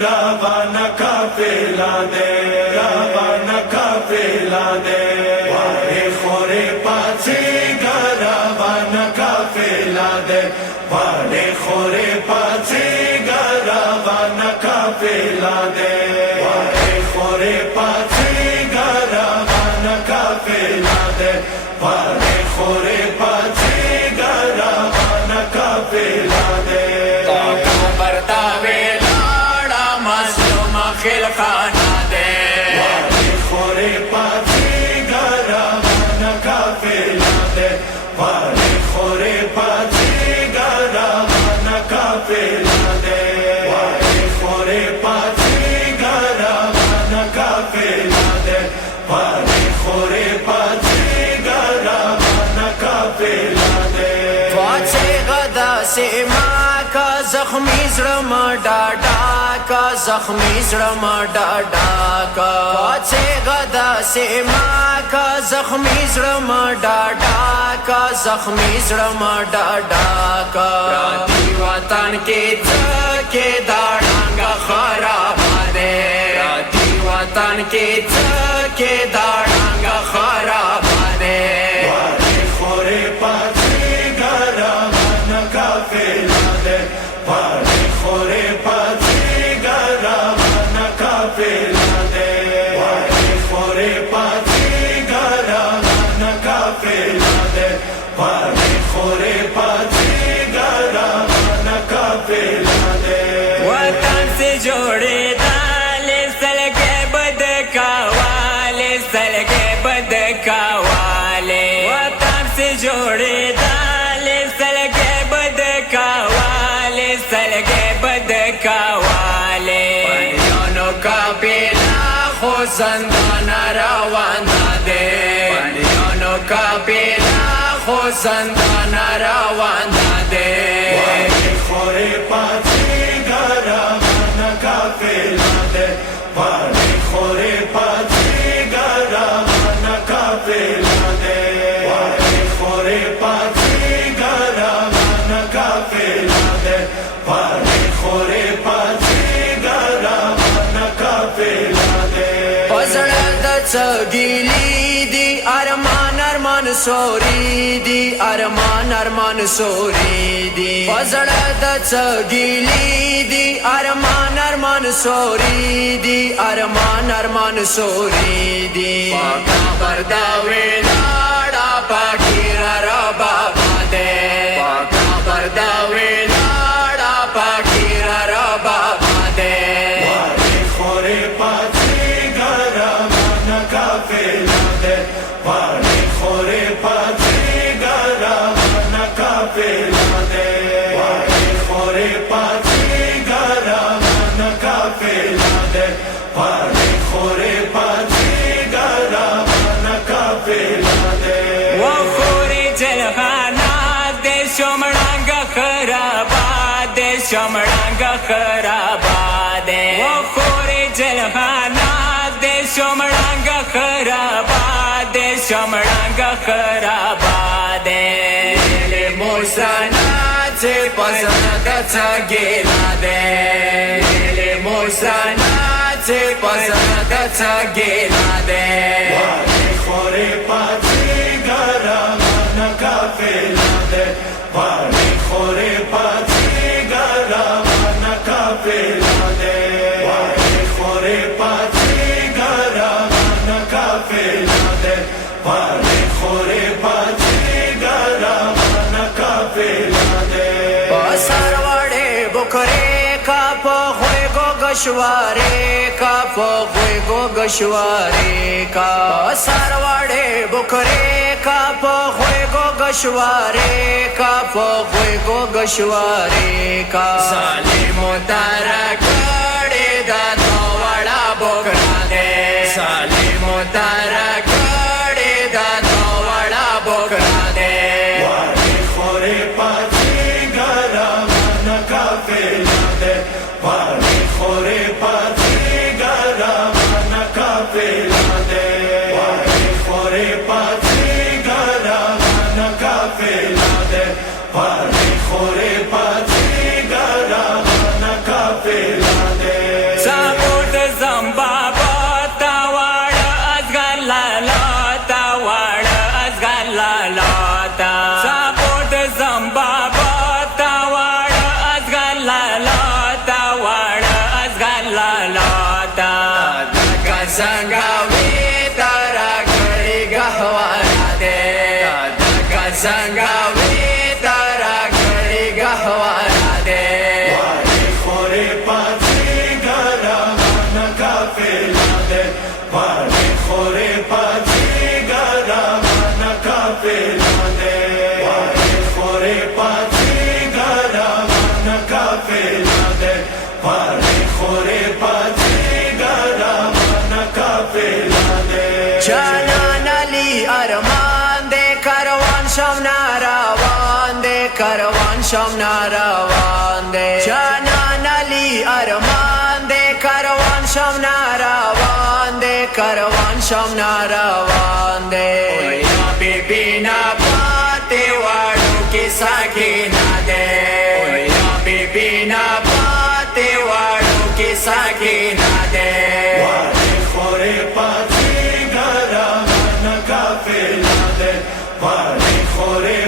Ravana kafila de, Ravana kafila de, Vare khore patsiga Ravana kafila de, Vare khore patsiga Ravana kafila de, Vare khore patsiga Ravana kafila de, Vare khore patsiga Ravana kafila de. خلقانا دے وارے خورے پاتیگا Ravana kafila de, وارے خورے پاتیگا Ravana kafila de, وارے خورے پاتیگا Ravana kafila de, وارے خورے پاتیگا Ravana kafila de. واچے غدا سے ماں کا زخمی زرم ڈاڈا کا زخمی زرم ڈاڈا کا واچے غدا سے ماں کا زخمی زرم ڈاڈا کا زخمی زرم ڈاڈا کا راتی وطن کے تکے داڑانگا خراب دے راتی وطن کے تکے داڑانگا خراب دے وارے خورے پاتیگا Ravana kafila de, وارے خورے پاتیگا Ravana kafila de, وارے خورے پاتیگا Ravana kafila de, وارے خورے پاتیگا Ravana kafila de. وطن سے جوڑے دالے سلگے بد کاوالے سلگے بد کاوالے وطن سے جوڑے دالے سلگے بد کاوالے سلگے بد کاوالے پنیونو کا پیلا خو زندان روان دے پنیونو کا پیلا خو زندان روان دے وارے خورے پاتیگا Ravana kafila de, وارے خورے پاتیگا Ravana kafila de, وارے خورے پاتیگا Ravana kafila de, وارے خورے پاتیگا Ravana kafila de. پزړه د څګلی دی ارمان ارمان سوري دی ارمان ارمان سوري دی پزړه د څګلی دی ارمان ارمان سوري دی ارمان ارمان سوري دی پاکا بردا ویلاړه پاکیر را بابا دے پاکا بردا ویلاړه پاکیر را بابا دے وارے خورے پاتیگا Ravana kafila de, وارے خورے پاتیگا Ravana kafila de, وارے خورے پاتیگا Ravana kafila de, وارے خورے پاتیگا Ravana kafila de. وخوري جلغانا دے شمړانګه خرابا دے شمړانګه خرابا دے وخوري جلغانا دے شمړانګه خرابا دے شمړانګه خرابا دے له موسانا چې پسنه د څګیلا دے له موسانا چې پسنه د څګیلا دے وارے خورے پاتیگا Ravana kafila de, وارے خورے پاتیگا Ravana kafila de, وارے خورے پاتیگا Ravana kafila de, وارے خورے پاتیگا Ravana kafila de. پسر وڑے بکرے کا پخوے گو گشوارے کا پخوے گو گشوارے کا پسر وڑے بکرے کا پخوے گو گشوارے کا پخوے گو گشوارے کا ظالمو تارا کڑے دا تو وڑا بکرا دے ظالمو تارا کڑے دا تو وڑا بکرا دے وارے خورے پاتیگا Ravana kafila de, وارے خورے پاتیگا Ravana kafila de, وارے خورے پاتیگا Ravana kafila de, وارے خورے پاتیگا Ravana kafila लालाता दगा संगावी तारा घडी गहवारा दे दगा संगावी तारा घडी गहवारा दे वारे खोरे पाची गरा मन काफिला दे वारे खोरे पाची गरा मन काफिला दे वारे खोरे पाची गरा मन काफिला दे वारे खोरे पाची गरा मन काफिला दे Canan Ali Arman de karvan Şamna ravan de karvan Şamna ravan de Canan Ali Arman de karvan Şamna ravan de karvan Şamna ravan de Oya bibina pate wadu ki sakina de Oya bibina pate wadu ki sakina de वारे खोरे पाची गरा मन काफिला दे वारे खोरे